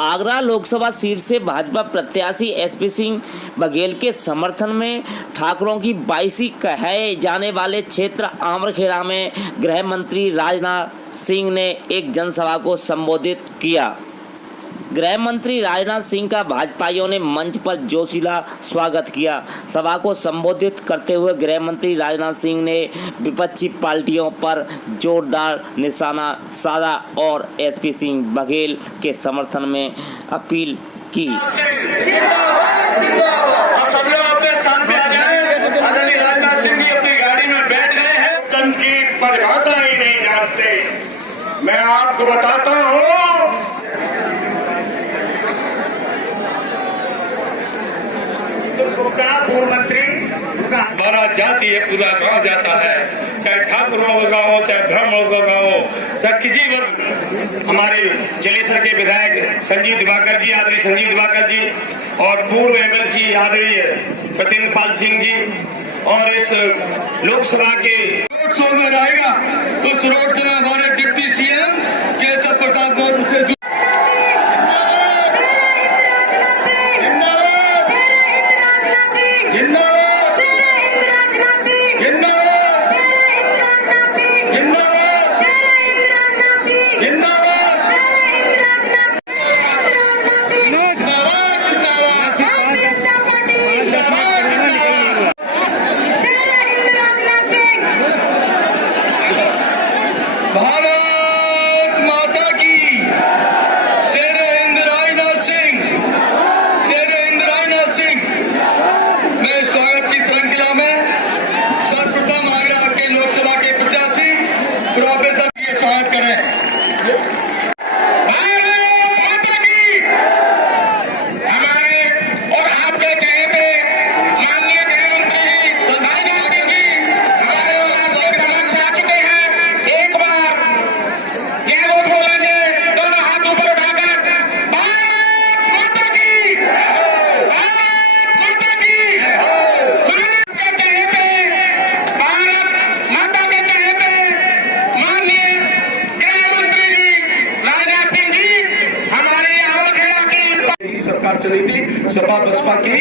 Agra Lok Sabha seat से भाजपा प्रत्याशी SP Singh Baghel के समर्थन में ठाकुरों की बाईसी कहे जाने वाले क्षेत्र आमरखेड़ा में गृह मंत्री राजनाथ सिंह ने एक जनसभा को संबोधित किया। गृह मंत्री राजनाथ सिंह का भाजपाइयों ने मंच पर जोशीला स्वागत किया। सभा को संबोधित करते हुए गृह मंत्री राजनाथ सिंह ने विपक्षी पार्टियों पर जोरदार निशाना साधा और एसपी सिंह बघेल के समर्थन में अपील की। सब लोग अपने स्थान पे आ जाएं। आदरणीय राजनाथ सिंह जी अपनी गाड़ी में बैठ गए हैं। तंत्र की परिभाषा ही नहीं जानते। मैं आपको बताता हूँ, पूर्व मंत्री हमारा जाति है, पूरा गांव जाता है, चाहे ठाकुरों का गाँव हो, चाहे ब्राह्मणों का गाँव हो, चाहे किसी वर्ग। हमारे जलेसर के विधायक संजीव दिवाकर जी, आदरणीय संजीव दिवाकर जी, और पूर्व एमएलसी आदरणीय प्रतिन्द्र पाल सिंह जी, और इस लोकसभा के रोड शो में रहेगा। उस रोड शो में हमारे डिप्टी सीएम केशव प्रसाद मौर्य से चली थी। सपा बसपा की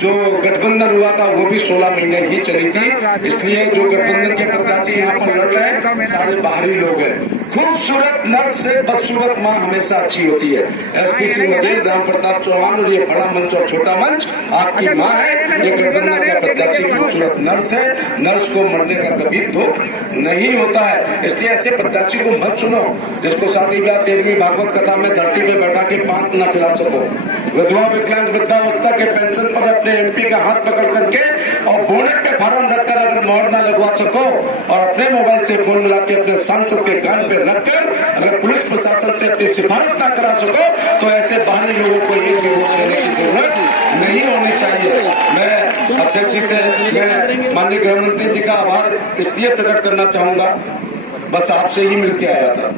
जो गठबंधन हुआ था वो भी 16 महीने ही चली थी। इसलिए जो गठबंधन के प्रत्याशी यहाँ पर लड़ रहे हैं सारे बाहरी लोग हैं। खूबसूरत नर से बदसूरत माँ हमेशा अच्छी होती है। एसपी सिंह बघेल, राम प्रताप चौहान और ये बड़ा मंच और छोटा मंच आपकी माँ है। ये गठबंधन का प्रत्याशी खूबसूरत नर्स है। नर्स को मरने का कभी दुख नहीं होता है। इसलिए ऐसे प्रत्याशी को मत चुनो जिसको शादी ब्याह 13वीं भागवत कथा में धरती पे बैठा के पांच न खिला सको। विधवा विकलांग वृद्धावस्था के पेंशन पर अपने एमपी का हाथ पकड़ करके और बोने पे फॉर्म रखकर अगर मोहर न लगवा सको और अपने मोबाइल से फोन मिला के अपने सांसद के कान पे रखकर अगर पुलिस प्रशासन से अपनी सिफारिश न करा सको तो ऐसे बाहरी लोगों को एक भी वोट देने की जरूरत नहीं होनी चाहिए। मैं अध्यक्ष जी से मैं माननीय गृह मंत्री जी का आभार इसलिए प्रकट करना चाहूंगा, बस आपसे ही मिलके आया था।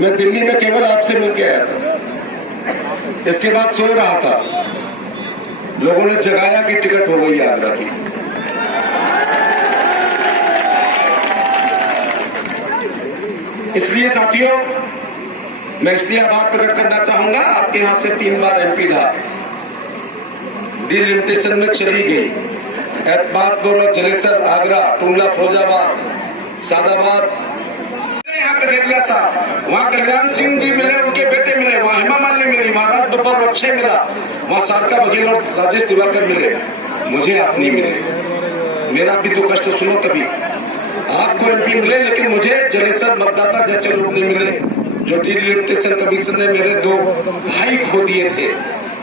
मैं दिल्ली में केवल आपसे मिलके आया था। इसके बाद सो रहा था, लोगों ने जगाया कि टिकट हो गई आगरा की। इसलिए साथियों मैं इसलिए आभार प्रकट करना चाहूंगा। आपके यहां से 3 बार एमपी रहा, डिलिमिटेशन में चली गई। एतमादपुर और जलेसर, आगरा, टुंडला, फिरोजाबाद, सादाबाद, वहाँ कल्याण सिंह जी मिले, उनके बेटे मिले, वहाँ हेमा मालिनी मिली, वहाँ राज बब्बर और अक्षय मिला, वहाँ सारका बघेल और राजेश दिवाकर मिले। मुझे आप नहीं मिले। मेरा भी तो कष्ट सुनो कभी। आपको एमपी मिले लेकिन मुझे जलेसर मतदाता जैसे लोग नहीं मिले। जो डिलिमिटेशन कमीशन ने मेरे 2 भाई खो दिए थे,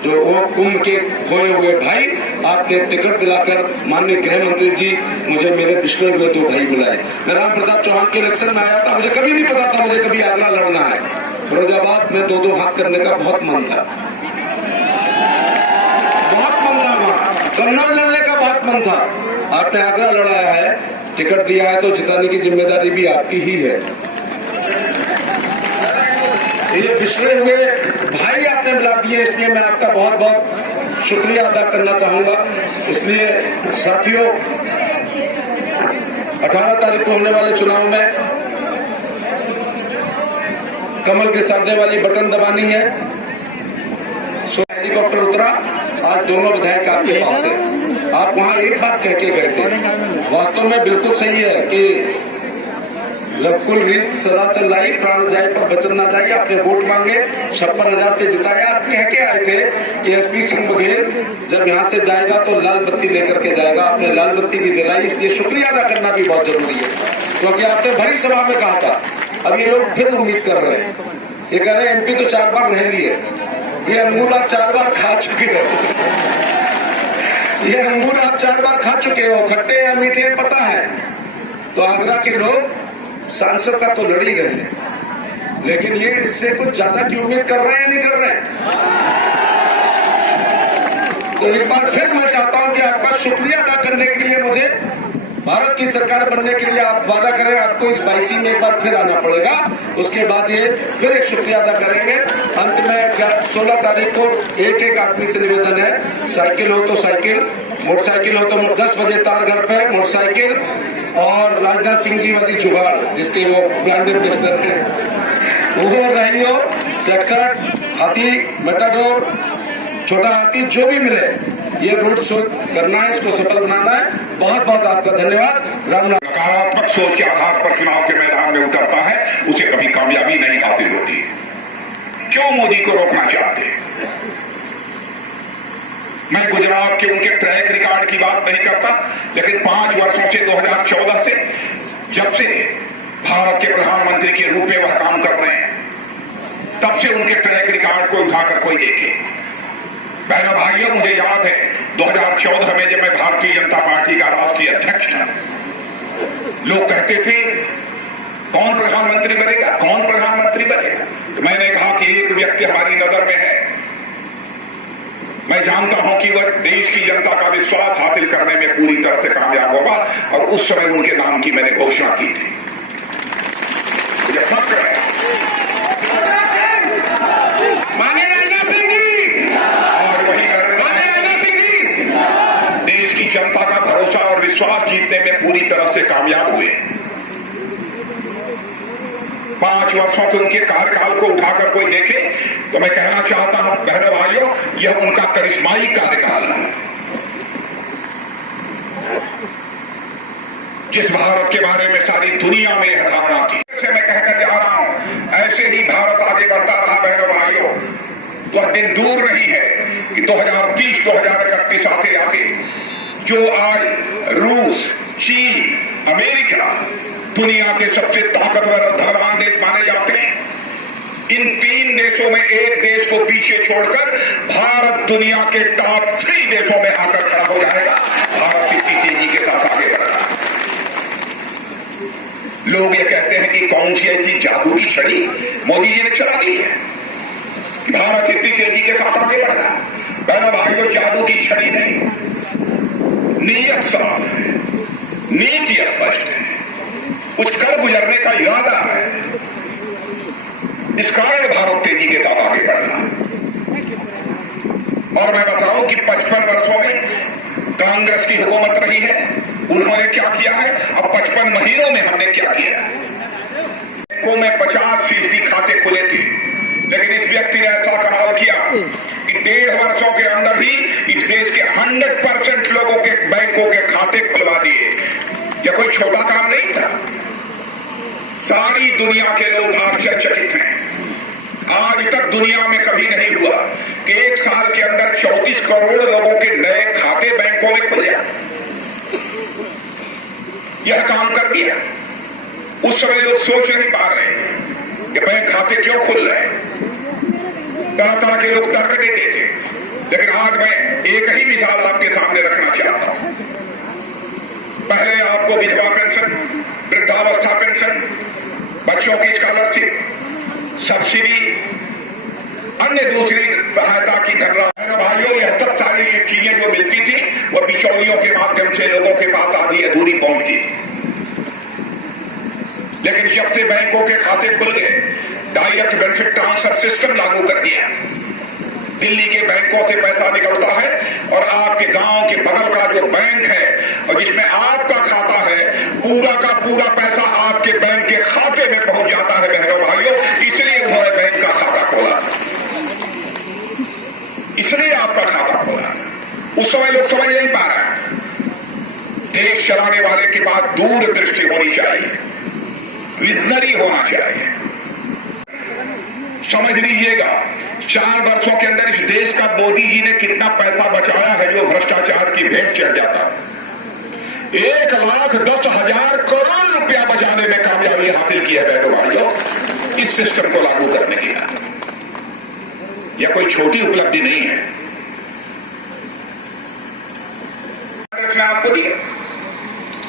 जो वो कुंभ के खोए हुए भाई, आपने टिकट दिलाकर माननीय गृह मंत्री जी मुझे मेरे पिछले हुए 2 भाई मिलाए। मैं राम प्रताप चौहान के इलेक्शन में आया था, मुझे कभी नहीं पता था मुझे कभी आगरा लड़ना है। फिरोजाबाद में 2-2 भाग करने का बहुत मन था, बहुत मन था। वहाँ कन्नौज लड़ने का बहुत मन था। आपने आगरा लड़ाया है, टिकट दिया है तो जिताने की जिम्मेदारी भी आपकी ही है। ये पिछड़े हुए भाई आपने मिला दिए, इसलिए मैं आपका बहुत बहुत शुक्रिया अदा करना चाहूंगा। इसलिए साथियों 18 तारीख को होने वाले चुनाव में कमल के सामने वाली बटन दबानी है। हेलीकॉप्टर उतरा, आज दोनों विधायक आपके पास है। आप वहां एक बात कह के गए थे, वास्तव में बिल्कुल सही है कि कुल रीत सदा चल रही, प्राण जाए पर वचन ना जाए। आपने वोट मांगे, 56,000 से जिताया। आप कह के आए थे कि एसपी सिंह बघेल जब यहाँ से जाएगा तो लाल बत्ती लेकर के जाएगा। आपने लाल बत्ती भी दिलाई, इसलिए शुक्रिया अदा करना भी बहुत जरूरी है, क्योंकि आपने भरी सभा में कहा था। अब ये लोग फिर उम्मीद कर रहे हैं, ये कह रहे हैं एमपी तो 4 बार रह लिए, ये अंगूर आप 4 बार खा चुके हो, ये अंगूर आप 4 बार खा चुके हो, खट्टे या मीठे पता है। तो आगरा के लोग सांसद का तो लड़ ही गए, लेकिन ये इससे कुछ ज्यादा की उम्मीद कर रहे हैं या नहीं कर रहे हैं? तो एक बार फिर मैं चाहता हूं कि आपका शुक्रिया अदा करने के लिए, मुझे भारत की सरकार बनने के लिए आप वादा करें, आपको इस 22 में एक बार फिर आना पड़ेगा। उसके बाद ये फिर एक शुक्रिया अदा करेंगे। अंत में 16 तारीख को एक आदमी से निवेदन है, साइकिल हो तो साइकिल, मोटरसाइकिल हो तो 10 बजे तार घर पे मोटरसाइकिल, और राजनाथ सिंह जी वाली जुगाड़ जिसके वो ब्रांडेड मिनिस्टर थे, वो रही हो, ट्रैक्टर, हाथी, मेटाडोर, छोटा हाथी, जो भी मिले, ये रोड शो करना है, इसको सफल बनाना है। बहुत बहुत आपका धन्यवाद। राम राम। नकारात्मक सोच के आधार पर चुनाव के मैदान में उतरता है, उसे कभी कामयाबी नहीं हासिल होती है। क्यों मोदी को रोकना चाहते हैं? मैं गुजरात के उनके ट्रैक रिकॉर्ड की बात नहीं करता, लेकिन 5 वर्षों से 2014 से जब से भारत के प्रधानमंत्री के रूप में वह काम कर रहे हैं, तब से उनके ट्रैक रिकॉर्ड को उठाकर कोई देखे। बहनों भाइयों, मुझे याद है 2014 में जब मैं भारतीय जनता पार्टी का राष्ट्रीय अध्यक्ष था, लोग कहते थे कौन प्रधानमंत्री बनेगा, कौन प्रधानमंत्री बनेगा। तो मैंने कहा कि एक व्यक्ति हमारी नजर में है, मैं जानता हूं कि वह देश की जनता का विश्वास हासिल करने में पूरी तरह से कामयाब होगा, और उस समय उनके नाम की मैंने घोषणा की थी। मुझे फक्र है। माननीय राजनाथ सिंह जी, और वही राजनाथ सिंह जी देश की जनता का भरोसा और विश्वास जीतने में पूरी तरह से कामयाब हुए। 5 वर्षों के उनके कार्यकाल को उठाकर कोई देखे तो मैं कहना चाहता हूं, बहनों भाइयों, यह उनका करिश्माई कार्यकाल है। जिस भारत के बारे में सारी दुनिया में यह धारणा थी, ऐसे मैं कहकर जा रहा हूं, ऐसे ही भारत आगे बढ़ता रहा। बहनों भाइयों, वह दिन दूर नहीं है कि 2030-2031 आते आते जो आज रूस, चीन, अमेरिका दुनिया के सबसे ताकतवर और धनवान देश माने जाते हैं, इन 3 देशों में एक देश को पीछे छोड़कर भारत दुनिया के टॉप 3 देशों में आकर खड़ा हो जाएगा। भारत इतनी तेजी के साथ आगे बढ़ रहा है। लोग ये कहते हैं कि कौन सी ऐसी जादू की छड़ी मोदी जी ने चला दी है, भारत इतनी तेजी के साथ आगे बढ़ रहा है। बहनों भाइयों, जादू की छड़ी नहीं, नीयत साफ है, नीति स्पष्ट है, कुछ कर गुजरने का इरादा है। इस कारण भारत तेजी के साथ आगे बढ़ रहा है। और मैं बताऊं कि 55 वर्षों में कांग्रेस की हुकूमत रही है, उन्होंने क्या किया है, अब 55 महीनों में हमने क्या किया है। बैंकों में 50% खाते खुले थे, लेकिन इस व्यक्ति ने ऐसा कमाल किया कि 1.5 वर्षों के अंदर ही इस देश के 100% लोगों के बैंकों के खाते खुलवा दिए। यह कोई छोटा काम नहीं था। सारी दुनिया के लोग आश्चर्यचकित हैं। आज तक दुनिया में कभी नहीं हुआ कि 1 साल के अंदर 34 करोड़ लोगों के नए खाते बैंकों में खुल जाए। यह काम कर दिया। उस समय लोग सोच नहीं पा रहे कि बैंक खाते क्यों खुल रहे हैं, तरह तरह के लोग तर्क देते थे। लेकिन आज मैं एक ही मिसाल आपके सामने रखना चाहता हूं। पहले आपको विधवा पेंशन, वृद्धावस्था पेंशन, बच्चों की स्कॉलरशिप, सब्सिडी, अन्य दूसरी सहायता की धनराशि, भाइयों, यह सब सारी चीजें जो मिलती थी वह बिचौलियों के माध्यम से लोगों के पास आधी अधूरी पहुंचती थी। लेकिन जब से बैंकों के खाते खुल गए, डायरेक्ट बेनिफिट ट्रांसफर सिस्टम लागू कर दिया, दिल्ली के बैंकों से पैसा निकलता है और आपके गांव के बगल का जो बैंक है और जिसमें आपका खाता है, पूरा का पूरा पैसा आपके बैंक के खाते में पहुंच जाता है बहनों भाइयों। इसलिए उन्होंने बैंक का खाता खोला, इसलिए आपका खाता खोला। उस समय लोग समझ नहीं पा रहे हैं। देश चलाने वाले के पास दूरदृष्टि होनी चाहिए, विजनरी होना चाहिए। समझ लीजिएगा, 4 वर्षों के अंदर इस देश का मोदी जी ने कितना पैसा बचाया है जो भ्रष्टाचार की भेंट चढ़ जाता है। 1,10,000 करोड़ रुपया बचाने में कामयाबी हासिल की है बहनों भाइयों, इस सिस्टम को लागू करने की। यह कोई छोटी उपलब्धि नहीं है। कांग्रेस ने आपको दिया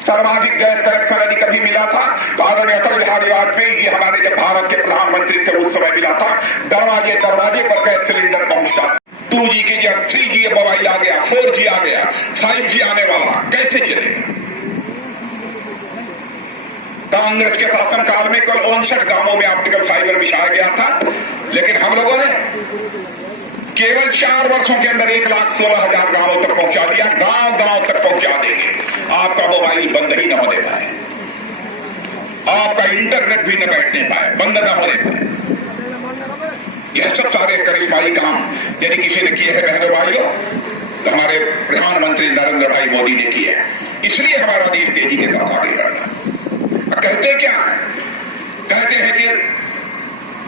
सर्वाधिक गैस कनेक्शन यदि कभी मिला था तो आदरणीय अटल बिहारी वाजपेयी जी हमारे जब भारत के प्रधानमंत्री थे उस समय मिला था। दरवाजे दरवाजे पर गैस सिलेंडर पहुंचता। 2G की जब 3G मोबाइल आ गया, 4G आ गया, 5G आने वाला, कैसे चलेगा? कांग्रेस के शासनकाल में केवल 59 गांवों में ऑप्टिकल फाइबर बिछाया गया था, लेकिन हम लोगों ने केवल 4 वर्षों के अंदर 1,16,000 गांवों तक पहुंचा दिया। गांव गांव तक पहुंचा देंगे, आपका मोबाइल बंद ही न होने पाए, आपका इंटरनेट भी न बैठने पाए, बंद न होने पाए। यह सब सारे करिश्माई काम यदि किसी ने किए हैं बहनों भाइयों तो हमारे प्रधानमंत्री नरेंद्र भाई मोदी ने किए हैं। इसलिए हमारा देश तेजी के साथ आगे बढ़ रहा। कहते क्या है? कहते हैं कि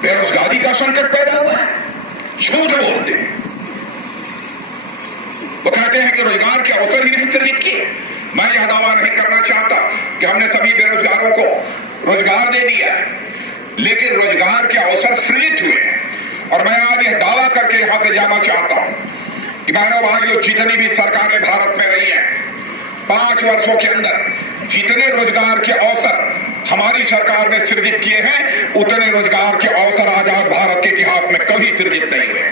बेरोजगारी का संकट पैदा हुआ है, झूठ बोलते हैं। वो कहते हैं कि रोजगार के अवसर ही नहीं सृजित किए। मैं यह दावा नहीं करना चाहता कि हमने सभी बेरोजगारों को रोजगार दे दिया, लेकिन रोजगार के अवसर सृजित हुए हैं। और मैं आज यह दावा करके यहां से जाना चाहता हूं कि बहनों भाइयों, जितनी भी सरकारें भारत में रही हैं, 5 वर्षों के अंदर जितने रोजगार के अवसर हमारी सरकार ने सृजित किए हैं, उतने रोजगार के अवसर आजाद भारत के इतिहास में कभी सृजित नहीं हुए।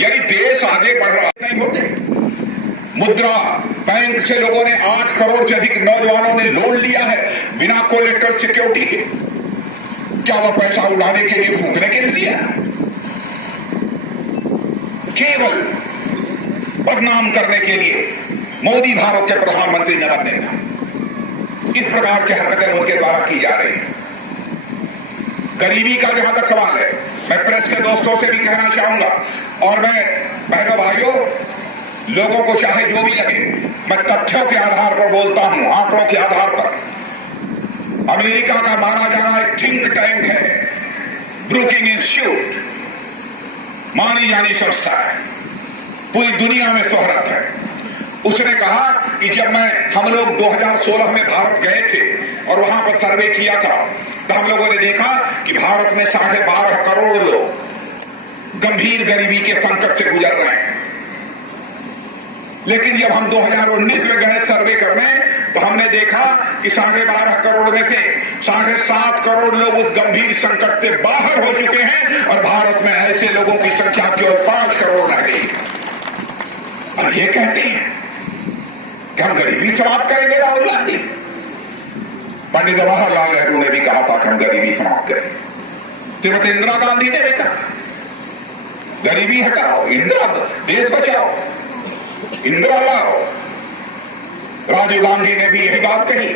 यदि देश आगे बढ़ रहा नहीं होते, मुद्रा बैंक से लोगों ने 8 करोड़ से अधिक नौजवानों ने लोन लिया है बिना कोलेटरल सिक्योरिटी के। क्या वह पैसा उड़ाने के लिए, फूकने के लिए लिया? केवल बदनाम करने के लिए मोदी भारत के प्रधानमंत्री न बनने का। इस प्रकार की हरकतें उनके द्वारा की जा रही है। गरीबी का जहां तक सवाल है, मैं प्रेस के दोस्तों से भी कहना चाहूंगा, और मैं बहनों भाइयों, लोगों को चाहे जो भी लगे, मैं तथ्यों के आधार पर बोलता हूं, आंकड़ों के आधार पर। अमेरिका का माना जाना एक थिंक टैंक है, ब्रुकिंग इंस्टीट्यूट, मानी जानी संस्था है, पूरी दुनिया में शोहरत है। उसने कहा कि जब हम लोग 2016 में भारत गए थे और वहां पर सर्वे किया था, तो हम लोगों ने देखा कि भारत में 12.5 करोड़ लोग गंभीर गरीबी के संकट से गुजर रहे हैं। लेकिन जब हम 2019 में गए सर्वे करने, तो हमने देखा कि 12.5 करोड़ में से 7.5 करोड़ लोग उस गंभीर संकट से बाहर हो चुके हैं और भारत में ऐसे लोगों की संख्या केवल 5 करोड़ रह गई। और ये कहते हैं कि हम गरीबी समाप्त करेंगे। राहुल गांधी, पंडित जवाहरलाल नेहरू ने भी कहा था कि हम गरीबी समाप्त करें। श्रीमती इंदिरा गांधी ने भी कहा गरीबी हटाओ, इंदिरा देश बचाओ, इंदिरा लाओ। राजीव गांधी ने भी यही बात कही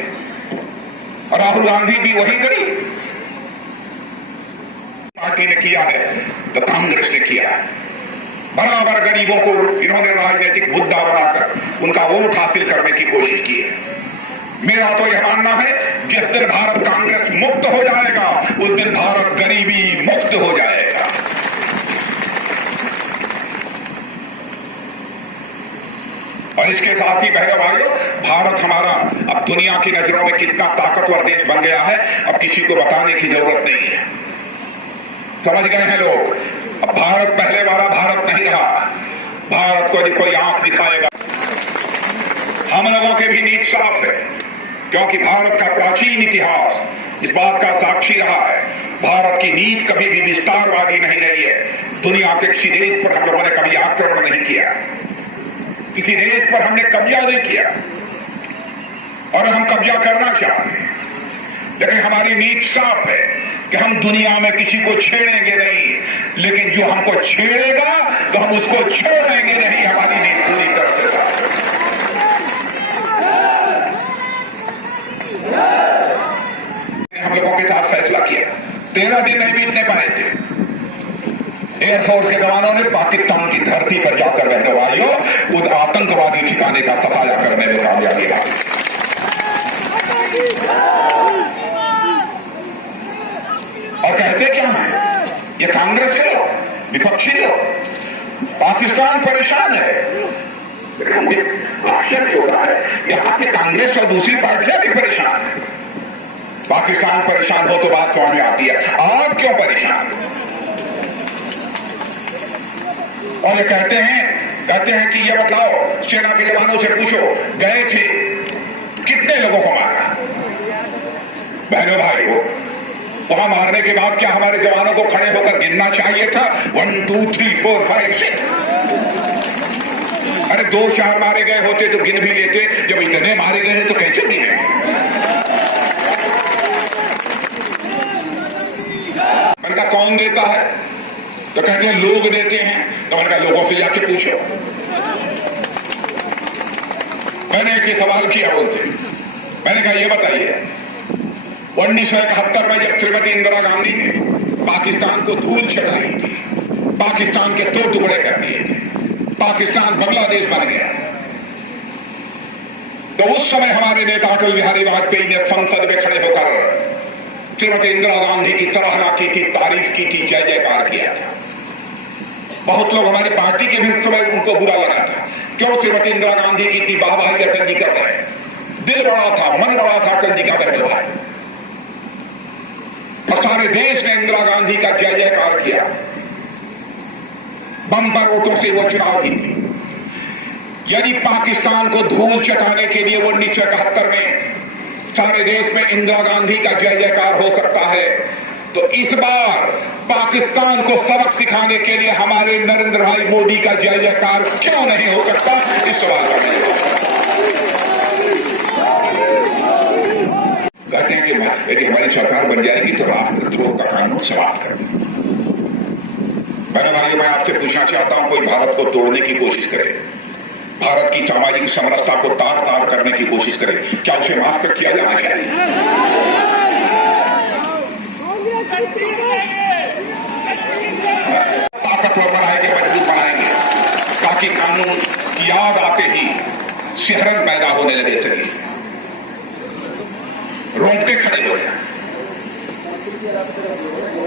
और राहुल गांधी भी वही गरीब पार्टी ने किया है तो कांग्रेस ने किया है। बराबर गरीबों को इन्होंने राजनीतिक मुद्दा बनाकर उनका वोट हासिल करने की कोशिश की है। मेरा तो यह मानना है, जिस दिन भारत कांग्रेस मुक्त हो जाएगा उस दिन भारत गरीबी मुक्त हो जाएगा। और इसके साथ ही बहनों भाइयों, भारत हमारा अब दुनिया की नजरों में कितना ताकतवर देश बन गया है, अब किसी को बताने की जरूरत नहीं है। समझ गए हैं लोग, अब भारत पहले वाला भारत नहीं रहा। भारत को यदि कोई आंख दिखाएगा, हम लोगों के भी नीत साफ है, क्योंकि भारत का प्राचीन इतिहास इस बात का साक्षी रहा है। भारत की नीति कभी भी विस्तारवादी नहीं रही है। दुनिया के किसी देश पर हम लोगों ने कभी आक्रमण नहीं किया, किसी देश पर हमने कब्जा नहीं किया और हम कब्जा करना चाहते हैं। लेकिन हमारी नीति साफ है कि हम दुनिया में किसी को छेड़ेंगे नहीं, लेकिन जो हमको छेड़ेगा तो हम उसको छोड़ेंगे नहीं। हमारी नीति पूरी तरह से साफ है। हम लोगों के साथ फैसला किया, 13 दिन नहीं बीतने पाए थे, एयरफोर्स के जवानों ने पाकिस्तान की धरती पर जाकर बहनों भाइयों उस आतंकवादी ठिकाने का सफाया करने में कामयाबी हासिल। और कहते क्या है ये कांग्रेस के लोग, विपक्षी लोग, पाकिस्तान परेशान है। आश्चर्य हो रहा है, यहां के कांग्रेस और दूसरी पार्टियां भी परेशान है। पाकिस्तान परेशान हो तो बात समझ में आती है, आप क्यों परेशान? और ये कहते हैं कि ये बताओ, सेना के जवानों से पूछो गए थे कितने लोगों को मारा। बहनों भाइयों, वहां मारने के बाद क्या हमारे जवानों को खड़े होकर गिनना चाहिए था? 1 2 3 4 5 6। अरे 2-4 मारे गए होते तो गिन भी लेते, जब इतने मारे गए हैं तो कैसे गिने? मैंने कहा कौन देता है? तो कहते हैं लोग देते हैं। तो मैंने कहा लोगों से जाके पूछो। मैंने एक सवाल किया उनसे, मैंने कहा ये बताइए 1971 में जब श्रीमती इंदिरा गांधी ने पाकिस्तान को धूल चढ़ाई थी, पाकिस्तान के 2 टुकड़े कर दिए थे, पाकिस्तान बांग्लादेश बन गया, तो उस समय हमारे नेता अटल बिहारी वाजपेयी ने संसद में खड़े होकर श्रीमती इंदिरा गांधी की सराहना की थी, तारीफ की थी, जय जयकार किया था। बहुत लोग हमारी पार्टी के भी उस समय उनको बुरा लगा था, क्यों श्रीमती इंदिरा गांधी की थी वाहवाही अटल जी कर रहे। दिल बड़ा था, मन बड़ा था अटल जी का बहनों भाई, और सारे देश ने इंदिरा गांधी का जय जयकार किया। बम्पर वोटों से वो चुनाव जीती। यदि पाकिस्तान को धूल चटाने के लिए 1971 में सारे देश में इंदिरा गांधी का जय जयकार हो सकता है, तो इस बार पाकिस्तान को सबक सिखाने के लिए हमारे नरेंद्र भाई मोदी का जय जयकार क्यों नहीं हो सकता? इस सवाल का मैं कहते हैं कि यदि हमारी सरकार बन जाएगी तो राष्ट्रद्रोह का कानून समाप्त कर दें। मेरे भाइयों, मैं आपसे पूछना चाहता हूं, कोई भारत को तोड़ने की कोशिश करे, भारत की सामाजिक समरसता को तार तार करने की कोशिश करे, क्या उसे माफ कर किया जाना चाहिए? ताकतवर बनाएंगे, मजबूत बनाएंगे, ताकि कानून की याद आते ही सिहरन पैदा होने लगे, शरीर से रोंगटे खड़े हो जाए।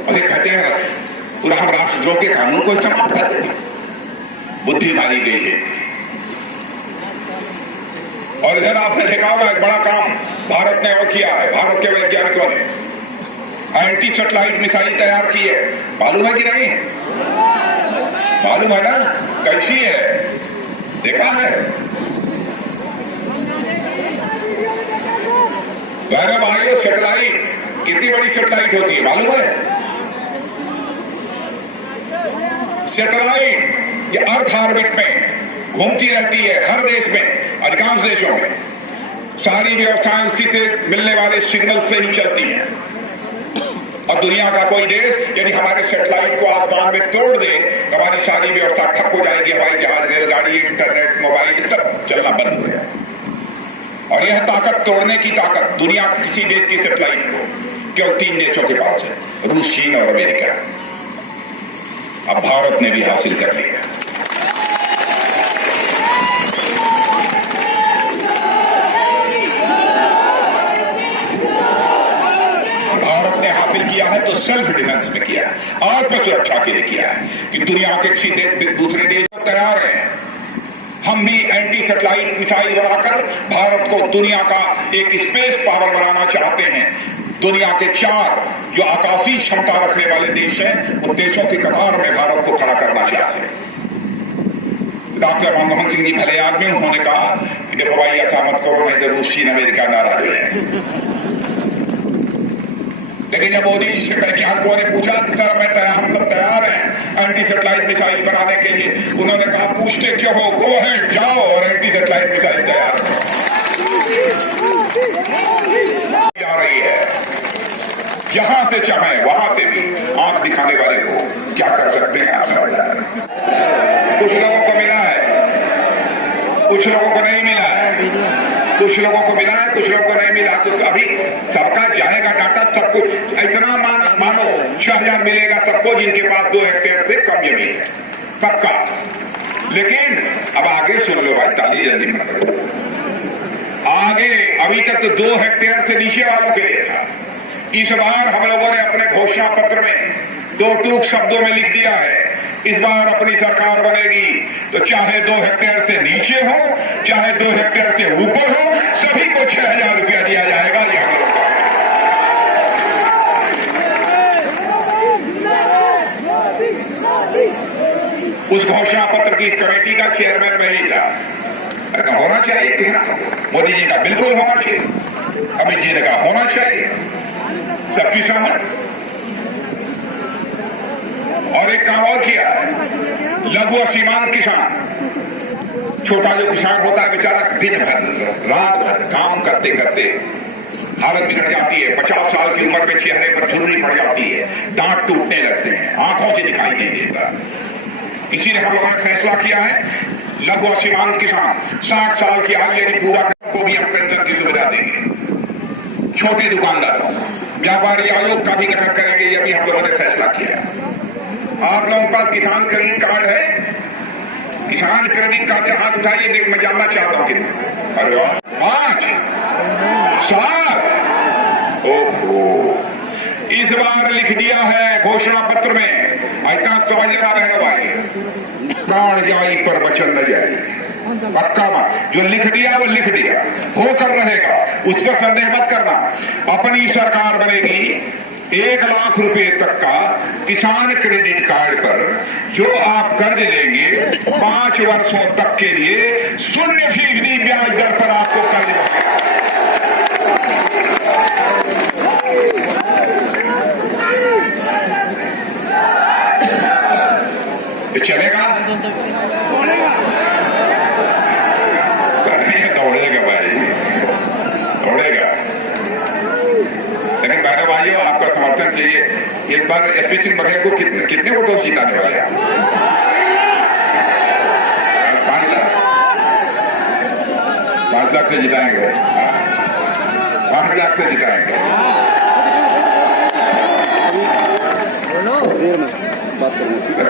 और ये कहते हैं पूरा हम राष्ट्रद्रोह के कानून को समाप्त कर देंगे। बुद्धि मारी गई है। और इधर आपने देखा होगा एक बड़ा काम भारत ने वो किया है, भारत के वैज्ञानिकों ने एंटी सैटेलाइट मिसाइल तैयार की है। मालूम है कि नहीं? मालूम है ना? कैसी है? देखा है? बहनों भाइयों, सैटेलाइट कितनी बड़ी सैटेलाइट होती है मालूम है? सैटेलाइट ये अर्थ ऑर्बिट में घूमती रहती है, हर देश में, अधिकांश देशों में सारी व्यवस्थाएं उसी से मिलने वाले सिग्नल से ही चलती हैं। और दुनिया का कोई देश यदि हमारे सैटेलाइट को आसमान में तोड़ दे तो हमारी सारी व्यवस्था ठप हो जाएगी। हवाई जहाज, रेलगाड़ी, इंटरनेट, मोबाइल सब चलना बंद हो जाए। और यह ताकत, तोड़ने की ताकत दुनिया के किसी देश की सैटेलाइट को केवल 3 देशों के पास है, रूस, चीन और अमेरिका। अब भारत ने भी हासिल कर लिया। भारत ने हासिल किया है तो सेल्फ डिफेंस में किया है, आत्म सुरक्षा के लिए किया है कि दुनिया के किसी दूसरे देश तैयार हैं। हम भी एंटी सैटेलाइट मिसाइल बनाकर भारत को दुनिया का एक स्पेस पावर बनाना चाहते हैं। दुनिया के 4 जो आकाशीय क्षमता रखने वाले देश हैं, उन देशों की कतार में भारत को खड़ा करना चाहते हैं। डॉक्टर मनमोहन सिंह जी भले आदमी, उन्होंने कहा कि देखो भाई ऐसा मत करो, नहीं तो रूस, चीन, अमेरिका नाराज हो जाए। लेकिन जब मोदी जी से वैज्ञानिकों ने पूछा कि सर हम सब तैयार हैं एंटी सैटेलाइट मिसाइल बनाने के लिए, उन्होंने कहा पूछते क्यों हो, गो अहेड, जाओ और एंटी सैटेलाइट मिसाइल तैयार जा रही है। जहां से चाहे वहां से भी आंख दिखाने वाले को क्या कर सकते हैं आप समझदार। कुछ लोगों को मिला है, कुछ लोगों को नहीं मिला है, कुछ लोगों को मिला है, कुछ लोगों को नहीं मिला। तो अभी सबका जाएगा डाटा, सबको इतना मानो 6,000 मिलेगा सबको जिनके पास 2 हेक्टेयर से कम जमीन है, पक्का। लेकिन अब आगे सुन लो भाई, ताली जल्दी मत करो। आगे अभी तक तो 2 हेक्टेयर से नीचे वालों के लिए था। इस बार हम लोगों ने अपने घोषणा पत्र में 2 टूक शब्दों में लिख दिया है, इस बार अपनी सरकार बनेगी तो चाहे 2 हेक्टेयर से नीचे हो, चाहे 2 हेक्टेयर से ऊपर हो, सभी को 6,000 रुपया दिया जाएगा। ये हम लोग उस घोषणा पत्र की इस कमेटी का चेयरमैन मैं ही था। होना चाहिए कि मोदी जी का बिल्कुल होना चाहिए, अमित जी ने कहा होना चाहिए, सबकी सहमत। और एक काम और किया, लघु और सीमांत किसान, छोटा जो किसान होता है बेचारा दिन भर रात भर काम करते करते हालत बिगड़ जाती है, 50 साल की उम्र में चेहरे पर झुर्री पड़ जाती है, दांत टूटने लगते हैं, आंखों से दिखाई नहीं देता। इसीलिए हम लोगों ने फैसला किया है लघु और सीमांत किसान 60 साल की आयु यदि पूरा को भी हम पेंशन की सुविधा देंगे। छोटे दुकानदारों, व्यापारी आयोग का भी गठन करेंगे, यह भी हम लोगों ने फैसला किया। आप लोगों के पास किसान क्रेडिट कार्ड है? किसान क्रेडिट कार्ड से हाथ उठाइए, देख मैं जानना चाहता हूं कितने। अरे 5 7 ओहो, इस बार लिख दिया है घोषणा पत्र में, इतना समझ लेना बहनों भाई, प्राण जाई पर वचन न जाए, पक्का बात। जो लिख दिया वो लिख दिया, होकर रहेगा, उस पर संदेह मत करना। अपनी सरकार बनेगी, 1 लाख रुपए तक का किसान क्रेडिट कार्ड पर जो आप कर्ज लेंगे 5 वर्षों तक के लिए 0% ब्याज दर पर आपको कर्ज मिलेगा। चलेगा? दौड़ेगा भाई, दौड़ेगा। लेकिन बहनों भाइयों, आपका समर्थन चाहिए। एक बार एसपी सिंह बघेल को कितने वोटों से जिताने वाले हैं? 5 लाख से जिताएंगे, 5 लाख से जिताएंगे।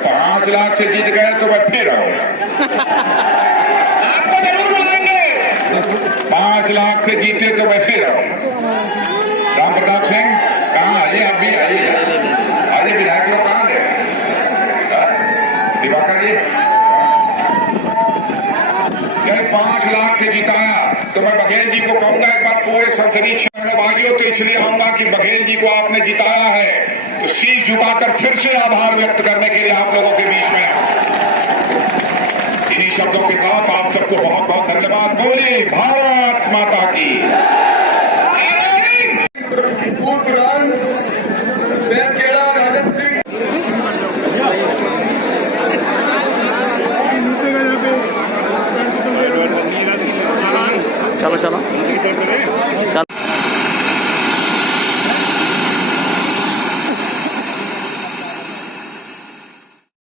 5 लाख से जीत गए तो मैं फिर आऊंगा, आपको जरूर बुलाएंगे। 5 लाख से जीते तो मैं फिर आऊंगा। राम प्रताप सिंह कहाँ आइए, आप भी आइए, आइए। विधायक लोग कहाँ गए? दिवाकर जी, 5 लाख से जिताया तो मैं बघेल जी को कहूंगा एक बार पूरे संसदीय क्षेत्र में भाइयों, तो इसलिए आऊंगा कि बघेल जी को आपने जिताया है तो शीश झुकाकर फिर से आभार व्यक्त करने के लिए आप लोगों के बीच में। इन्हीं शब्दों के साथ आप सबको बहुत बहुत धन्यवाद। बोलिए भारत माता की। राजन सिंह, चलो चलो चलो।